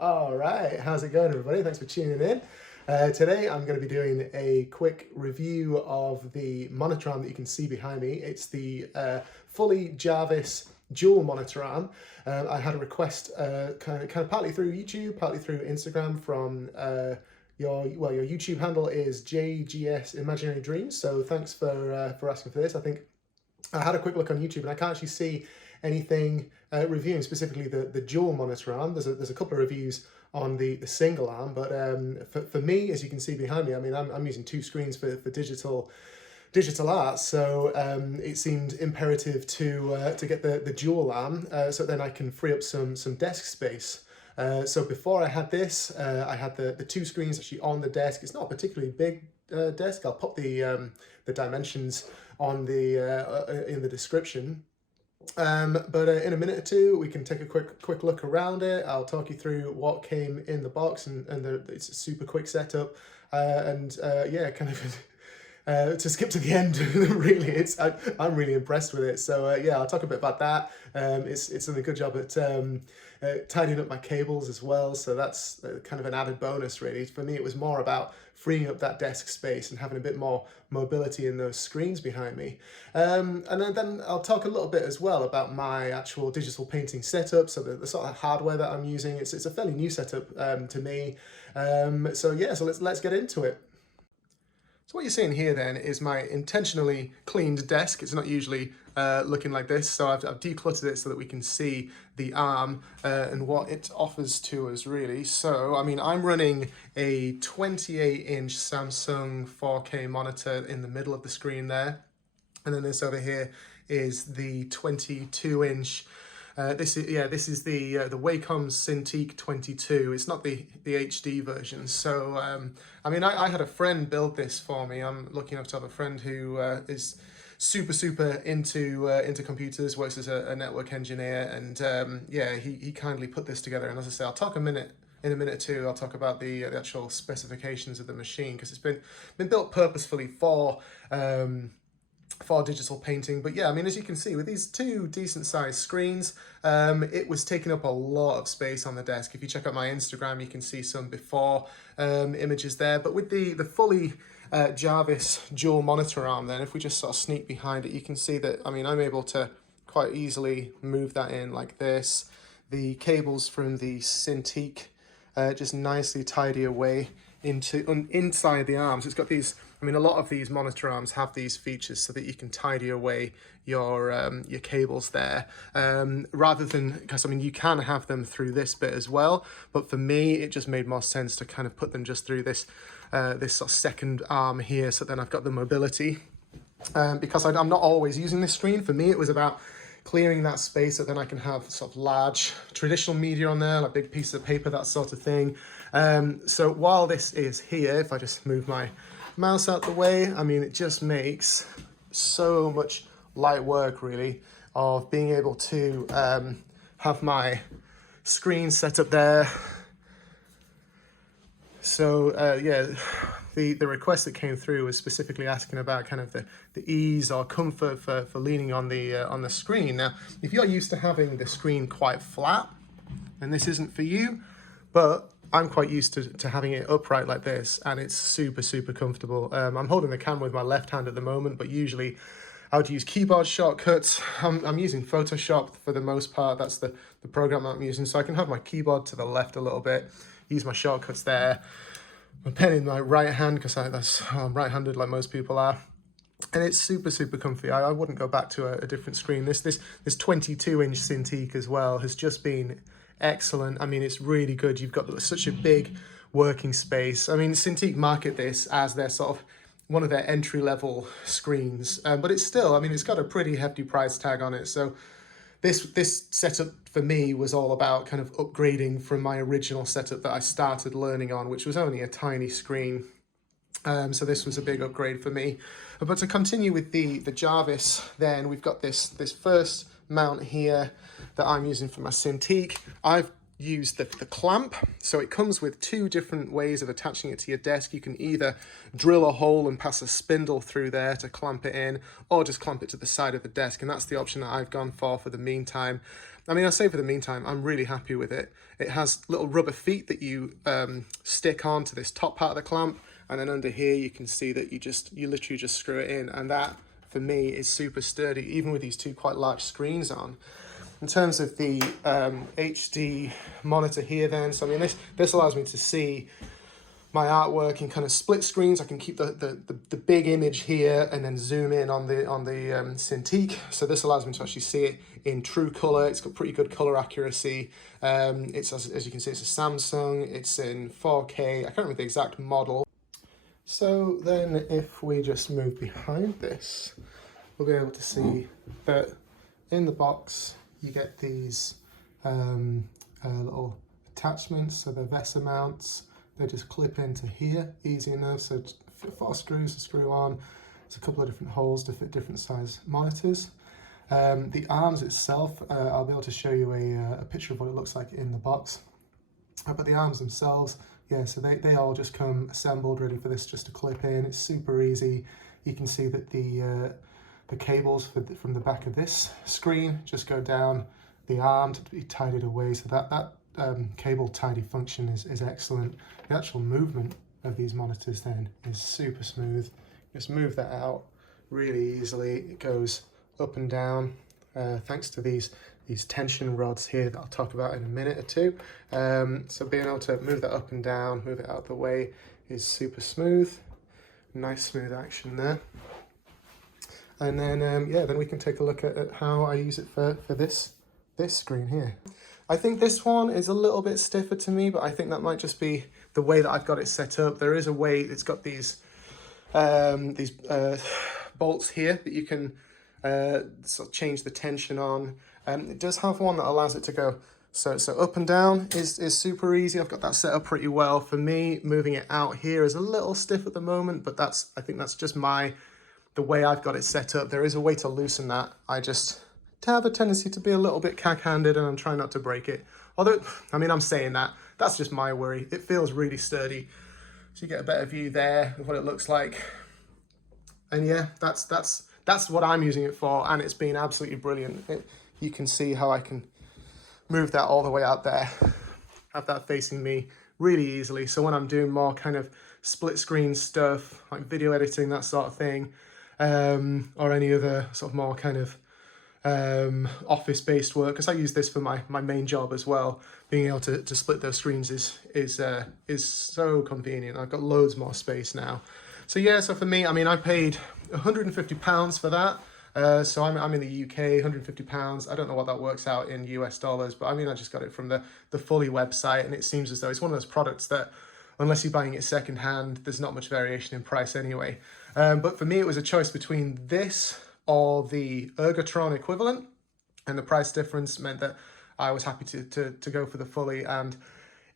All right, how's it going, everybody? Thanks for tuning in. Today I'm going to be doing a quick review of the monitor arm that you can see behind me. It's the Fully Jarvis dual monitor arm. I had a request kind of partly through YouTube, partly through Instagram from your YouTube handle is JGS Imaginary Dreams. So thanks for asking for this. I think I had a quick look on YouTube and I can't actually see anything reviewing specifically the dual monitor arm. There's a couple of reviews on the single arm, but for me, as you can see behind me, I mean, I'm using two screens for digital art, so it seemed imperative to get the dual arm, so then I can free up some desk space. So before I had this, I had the two screens actually on the desk. It's not a particularly big desk. I'll pop the dimensions on the in the description. But in a minute or two, we can take a quick look around it. I'll talk you through what came in the box, and it's a super quick setup. Yeah, kind of to skip to the end, really, I'm really impressed with it. So yeah, I'll talk a bit about that. It's done a good job at tidying up my cables as well, so that's kind of an added bonus, really. For me, it was more about freeing up that desk space and having a bit more mobility in those screens behind me. And then I'll talk a little bit as well about my actual digital painting setup, so the sort of hardware that I'm using. It's a fairly new setup to me. So yeah, so let's get into it. So what you're seeing here then is my intentionally cleaned desk. It's not usually looking like this, so I've decluttered it so that we can see the arm and what it offers to us, really. So, I mean, I'm running a 28-inch Samsung 4K monitor in the middle of the screen there. And then this over here is the 22-inch this is the Wacom Cintiq 22. It's not the HD version. So I mean, I had a friend build this for me. I'm lucky enough to have a friend who is super into computers, works as a network engineer, and yeah, he kindly put this together. And as I say, I'll talk in a minute or two. I'll talk about the actual specifications of the machine, because it's been built purposefully for digital painting. But yeah, I mean, as you can see with these two decent sized screens, it was taking up a lot of space on the desk. If you check out my Instagram, you can see some before images there. But with the Fully Jarvis dual monitor arm, then if we just sort of sneak behind it, you can see that, I mean, I'm able to quite easily move that in like this. The cables from the Cintiq just nicely tidy away inside the arms. It's got these, I mean, a lot of these monitor arms have these features so that you can tidy away your cables there, rather than, because I mean, you can have them through this bit as well, but for me it just made more sense to kind of put them just through this this sort of second arm here, so then I've got the mobility, because I'm not always using this screen. For me, it was about clearing that space so then I can have sort of large traditional media on there, like big pieces of paper, that sort of thing. So while this is here, if I just move my mouse out the way, I mean, it just makes so much light work, really, of being able to have my screen set up there. So yeah, the request that came through was specifically asking about kind of the ease or comfort for leaning on the screen. Now, if you're used to having the screen quite flat, then this isn't for you, but I'm quite used to having it upright like this, and it's super comfortable. I'm holding the camera with my left hand at the moment, but usually I would use keyboard shortcuts. I'm using Photoshop for the most part. That's the program that I'm using, so I can have my keyboard to the left a little bit, use my shortcuts there. My pen in my right hand, because I'm right-handed like most people are. And it's super comfy. I wouldn't go back to a different screen. This 22-inch Cintiq as well has just been excellent. I mean, it's really good. You've got such a big working space. I mean, Cintiq market this as their sort of one of their entry-level screens, but it's still, I mean, it's got a pretty hefty price tag on it. So this setup for me was all about kind of upgrading from my original setup that I started learning on, which was only a tiny screen. So this was a big upgrade for me. But to continue with the Jarvis, then we've got this first mount here that I'm using for my Cintiq. I've use the clamp. So it comes with two different ways of attaching it to your desk. You can either drill a hole and pass a spindle through there to clamp it in, or just clamp it to the side of the desk, and that's the option that I've gone for the meantime. I mean, I say for the meantime, I'm really happy with it. It has little rubber feet that you stick onto this top part of the clamp, and then under here you can see that you literally just screw it in, and that for me is super sturdy, even with these two quite large screens on. In terms of the HD monitor here then, so I mean this allows me to see my artwork in kind of split screens. I can keep the big image here and then zoom in on the Cintiq. So this allows me to actually see it in true color. It's got pretty good color accuracy. It's as you can see, it's a Samsung. It's in 4K. I can't remember the exact model. So then if we just move behind this, we'll be able to see that in the box you get these little attachments. So they're VESA mounts. They just clip into here, easy enough. So 4 screws to screw on. There's a couple of different holes to fit different size monitors. The arms itself, I'll be able to show you a picture of what it looks like in the box. But the arms themselves, yeah, so they all just come assembled, ready for this just to clip in. It's super easy. You can see that the cables from the back of this screen just go down the arm to be tidied away. So that cable tidy function is excellent. The actual movement of these monitors then is super smooth. Just move that out really easily. It goes up and down thanks to these tension rods here that I'll talk about in a minute or two. So being able to move that up and down, move it out of the way is super smooth. Nice smooth action there. And then yeah, then we can take a look at how I use it for this screen here. I think this one is a little bit stiffer to me, but I think that might just be the way that I've got it set up. There is a way, it's got these bolts here that you can sort of change the tension on. It does have one that allows it to go so up and down is super easy. I've got that set up pretty well. For me, moving it out here is a little stiff at the moment, but I think that's just the way I've got it set up. There is a way to loosen that. I just have a tendency to be a little bit cack-handed, and I'm trying not to break it. Although, I mean, I'm saying that's just my worry. It feels really sturdy. So you get a better view there of what it looks like. And yeah, that's what I'm using it for, and it's been absolutely brilliant. You can see how I can move that all the way out there, have that facing me really easily. So when I'm doing more kind of split screen stuff, like video editing, that sort of thing, or any other sort of more kind of office-based work, because I use this for my main job as well. Being able to split those screens is so convenient. I've got loads more space now. So yeah, so for me, I mean, I paid £150 for that. So I'm in the UK, £150. I don't know what that works out in US dollars, but I mean, I just got it from the Fully website, and it seems as though it's one of those products that, unless you're buying it secondhand, there's not much variation in price anyway. But for me, it was a choice between this or the Ergotron equivalent, and the price difference meant that I was happy to go for the Fully. And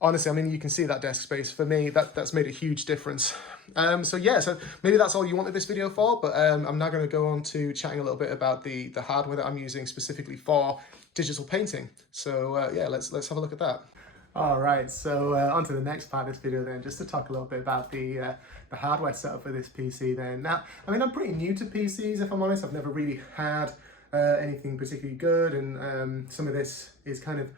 honestly, I mean, you can see that desk space. For me, that's made a huge difference. So yeah, so maybe that's all you wanted this video for, but I'm now going to go on to chatting a little bit about the hardware that I'm using specifically for digital painting. So yeah, let's have a look at that. All right, so on to the next part of this video then, just to talk a little bit about the hardware setup for this PC then. Now, I mean, I'm pretty new to PCs, if I'm honest. I've never really had anything particularly good, and some of this is kind of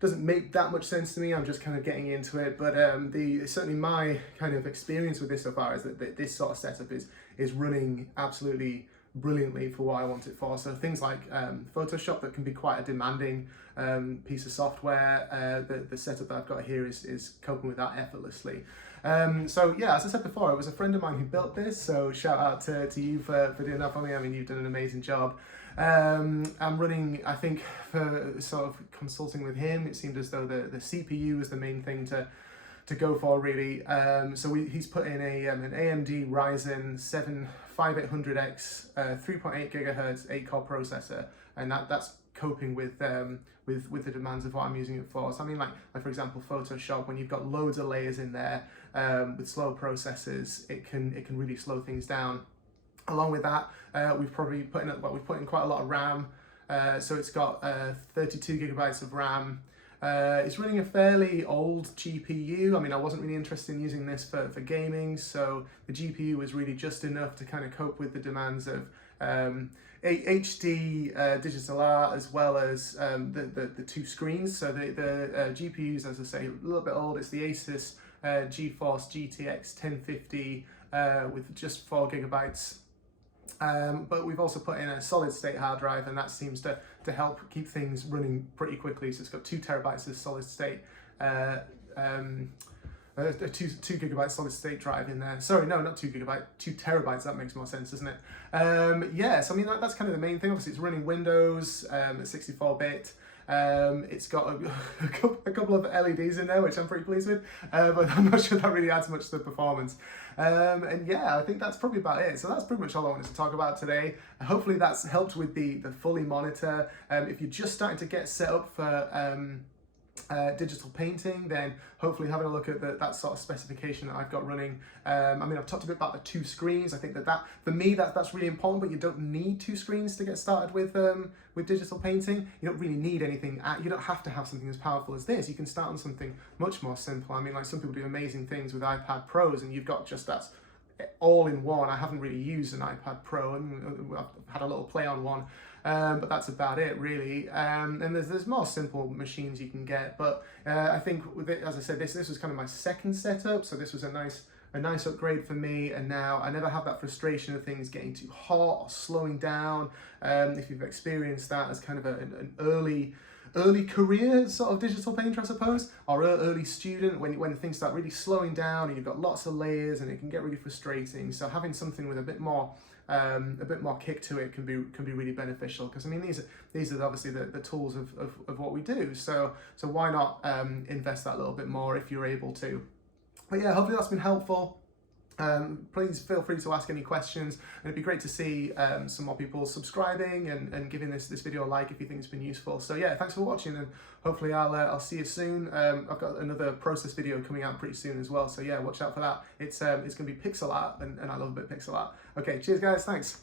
doesn't make that much sense to me. I'm just kind of getting into it, but certainly my kind of experience with this so far is that this sort of setup is running absolutely brilliantly for what I want it for. So things like Photoshop, that can be quite a demanding piece of software. The setup that I've got here is coping with that effortlessly. So yeah, as I said before, it was a friend of mine who built this, so shout out to you for doing that for me. I mean, you've done an amazing job. I'm running, I think, for sort of consulting with him, it seemed as though the CPU was the main thing to go for, really. So he's put in an AMD Ryzen 7 5800X 3.8 gigahertz 8-core processor, and that's coping with the demands of what I'm using it for. So I mean, like for example, Photoshop, when you've got loads of layers in there with slow processors, it can really slow things down. Along with that, we've put in quite a lot of RAM. So it's got 32 gigabytes of RAM. It's running a fairly old GPU. I mean, I wasn't really interested in using this for gaming, so the GPU was really just enough to kind of cope with the demands of HD digital art, as well as the two screens. So the GPUs, as I say, a little bit old. It's the Asus GeForce GTX 1050 with just 4 gigabytes. But we've also put in a solid state hard drive, and that seems to help keep things running pretty quickly. So it's got 2 terabytes of solid state, a 2 gigabyte solid state drive in there. Sorry, no, not 2 gigabyte, 2 terabytes. That makes more sense, doesn't it? Yeah, so I mean, that's kind of the main thing. Obviously, it's running Windows at 64-bit. It's got a couple of LEDs in there, which I'm pretty pleased with, but I'm not sure that really adds much to the performance. And yeah, I think that's probably about it. So that's pretty much all I wanted to talk about today. Hopefully that's helped with the Fully monitor. If you're just starting to get set up for digital painting, then hopefully having a look at that sort of specification that I've got running. I mean, I've talked a bit about the 2 screens. I think that for me that's really important, but you don't need 2 screens to get started with digital painting. You don't really need anything. You don't have to have something as powerful as this. You can start on something much more simple. I mean, like, some people do amazing things with iPad Pros, and you've got just that all in one. I haven't really used an iPad Pro, and I've had a little play on one. But that's about it, really. And there's more simple machines you can get, but I think with it, as I said, this was kind of my second setup, so this was a nice upgrade for me. And now I never have that frustration of things getting too hot or slowing down. If you've experienced that as kind of an early career sort of digital painter, I suppose, or early student, when things start really slowing down and you've got lots of layers, and it can get really frustrating. So having something with a bit more kick to it can be really beneficial, because I mean, these are obviously the tools of what we do. So why not invest that little bit more if you're able to? But yeah, hopefully that's been helpful. Please feel free to ask any questions, and it'd be great to see some more people subscribing and giving this video a like if you think it's been useful. So yeah, thanks for watching, and hopefully I'll see you soon. I've got another process video coming out pretty soon as well, so yeah, watch out for that. It's gonna be pixel art, and I love a bit of pixel art. Okay, cheers guys, thanks.